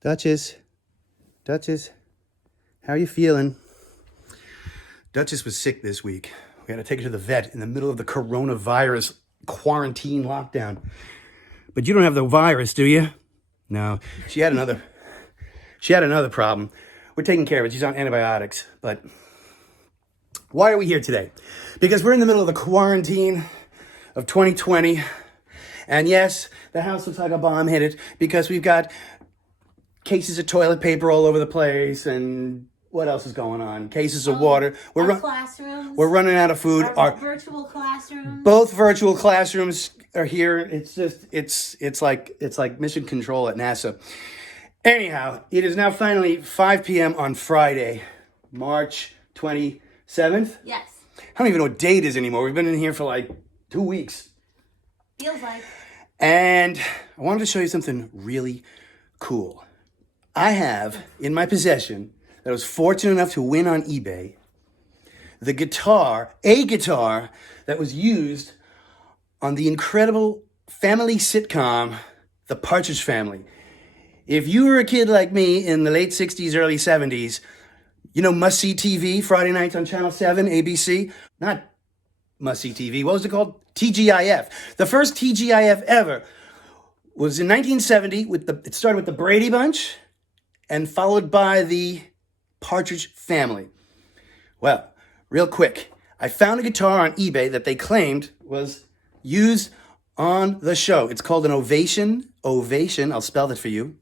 Duchess, Duchess, how are you feeling? Duchess was sick this week. We had to take her to the vet in the middle of the coronavirus quarantine lockdown. But you don't have the virus, do you? No, she had another problem. We're taking care of it. She's on antibiotics. But why are we here today? Because we're in the middle of the quarantine of 2020. And yes, the house looks like a bomb hit it because we've got cases of toilet paper all over the place, and what else is going on? Cases of water. Classrooms. We're running out of food. Our virtual classrooms. Both virtual classrooms are here. It's just it's like mission control at NASA. Anyhow, it is now finally 5 p.m. on Friday, March 27th. Yes. I don't even know what date it is anymore. We've been in here for like 2 weeks. Feels like. And I wanted to show you something really cool. I have in my possession, that I was fortunate enough to win on eBay, a guitar that was used on the incredible family sitcom, The Partridge Family. If you were a kid like me in the late 60s, early 70s, you know must-see TV, Friday nights on Channel 7, ABC? Not must-see TV, what was it called? TGIF. The first TGIF ever was in 1970. It started with the Brady Bunch and followed by the Partridge Family. Well, real quick, I found a guitar on eBay that they claimed was used on the show. It's called an Ovation, I'll spell that for you.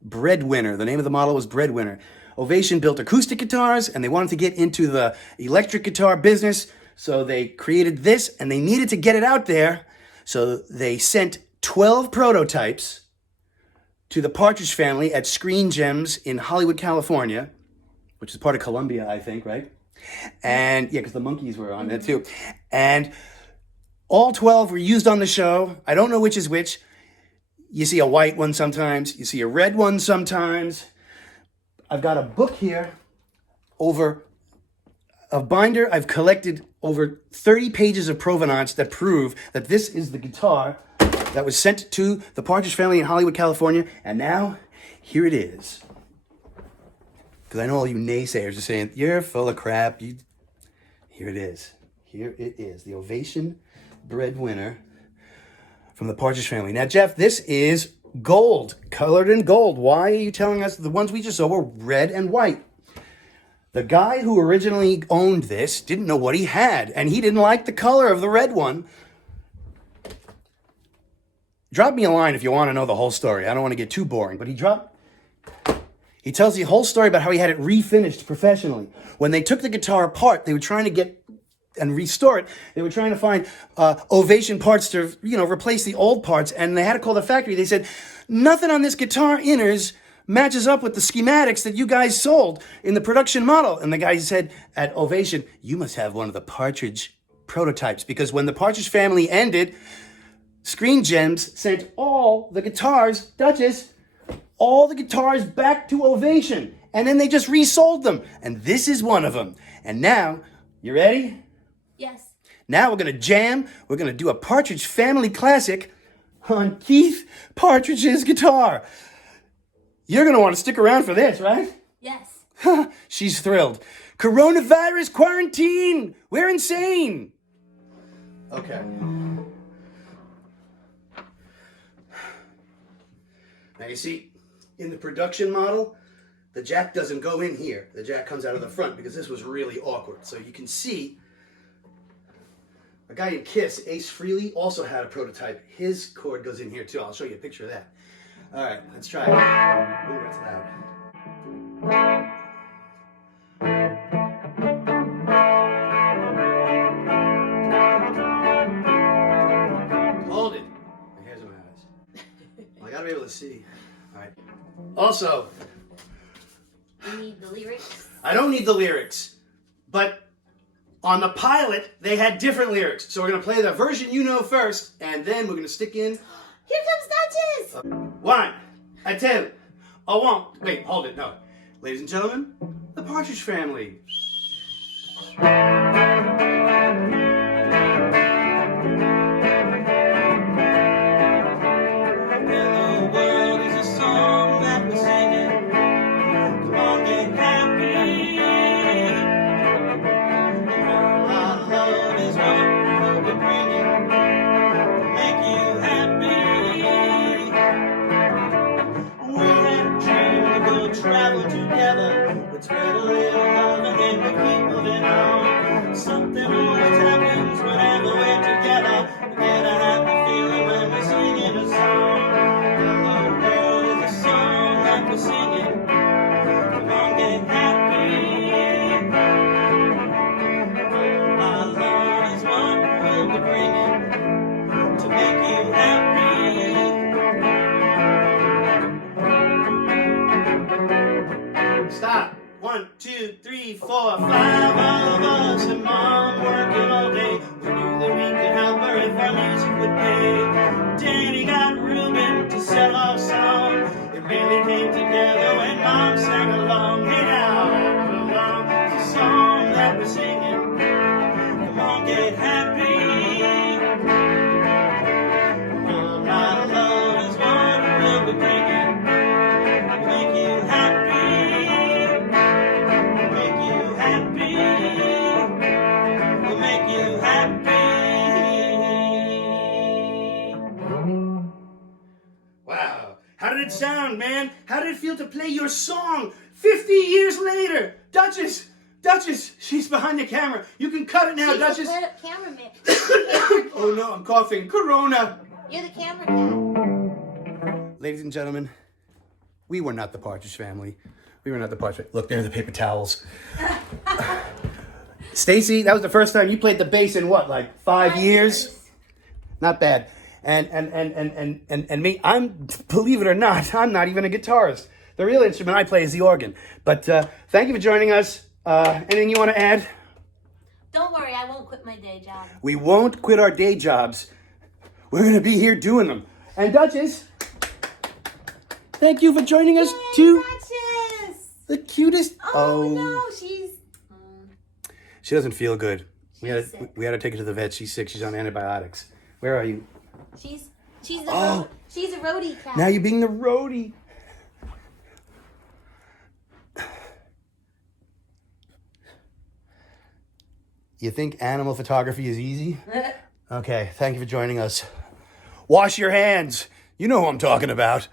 Breadwinner, the name of the model was Breadwinner. Ovation built acoustic guitars, and they wanted to get into the electric guitar business, so they created this, and they needed to get it out there, so they sent 12 prototypes to the Partridge Family at Screen Gems in Hollywood, California, which is part of Columbia, I think, right? And yeah, because the Monkees were on that too. And all 12 were used on the show. I don't know which is which. You see a white one sometimes. You see a red one sometimes. I've got a book here over a binder. I've collected over 30 pages of provenance that prove that this is the guitar that was sent to the Partridge Family in Hollywood, California. And now, here it is. Because I know all you naysayers are saying, you're full of crap. Here it is. Here it is. The Ovation Breadwinner from the Partridge Family. Now, Jeff, this is gold, colored in gold. Why are you telling us the ones we just saw were red and white? The guy who originally owned this didn't know what he had, and he didn't like the color of the red one. Drop me a line if you want to know the whole story. I don't want to get too boring, but he tells the whole story about how he had it refinished professionally. When they took the guitar apart, they were trying to get and restore it. They were trying to find Ovation parts to, replace the old parts, and they had to call the factory. They said, nothing on this guitar inners matches up with the schematics that you guys sold in the production model. And the guy said at Ovation, you must have one of the Partridge prototypes, because when the Partridge Family ended, Screen Gems sent all the guitars, Duchess, all the guitars back to Ovation. And then they just resold them. And this is one of them. And now, you ready? Yes. Now we're going to jam. We're going to do a Partridge Family classic on Keith Partridge's guitar. You're going to want to stick around for this, right? Yes. She's thrilled. Coronavirus quarantine. We're insane. Okay. Now you see, in the production model, the jack doesn't go in here. The jack comes out of the front because this was really awkward. So you can see a guy in Kiss, Ace Frehley, also had a prototype. His cord goes in here too. I'll show you a picture of that. All right, let's try it. Ooh, that's loud. Hold it. My hair's in my eyes. Well, I gotta be able to see. All right. Also, You need the lyrics? I don't need the lyrics, but on the pilot, they had different lyrics. So we're going to play the version you know first, and then we're going to stick in... Here comes Duchess! 1, 2, a 1. Wait, hold it, no. Ladies and gentlemen, the Partridge Family. Hello world is a song that we travel together. We'd spread a little love and then we keep moving on. Something always happens whenever we're together. We get a happy feeling when we're singing a song. Hello world is a song that we're singing. Come on, get happy. All alone is what we'll be bringing to make you happy. Stop. 1, 2, 3, 4, 5 of us and Mom working all day. We knew that we could help her if our music would pay. Danny got Ruben to sell our song. It really came together when Mom sang along. Hey now, along the song that we're singing. Come on, get happy. All my love is what we'll be bringing. Make you happy. Wow, how did it sound, man? How did it feel to play your song 50 years later? Duchess, she's behind the camera. You can cut it now, She's Duchess. the cameraman. Oh no, I'm coughing. Corona. You're the camera cat. Ladies and gentlemen, we were not the Partridge Family. We were not the Partridge. Look, there are the paper towels. Stacy, that was the first time you played the bass in what, like 5 years? Not bad. And me, believe it or not, I'm not even a guitarist. The real instrument I play is the organ. But thank you for joining us. Anything you want to add? Don't worry, I won't quit my day job. We won't quit our day jobs. We're going to be here doing them. And Duchess, thank you for joining us too. Duchess! The cutest. Oh no, she's... She doesn't feel good. We She's sick. had to take her to the vet. She's sick. She's on antibiotics. Where are you? She's Oh. she's a roadie cat. Now you're being the roadie. You think animal photography is easy? Okay, thank you for joining us. Wash your hands. You know who I'm talking about.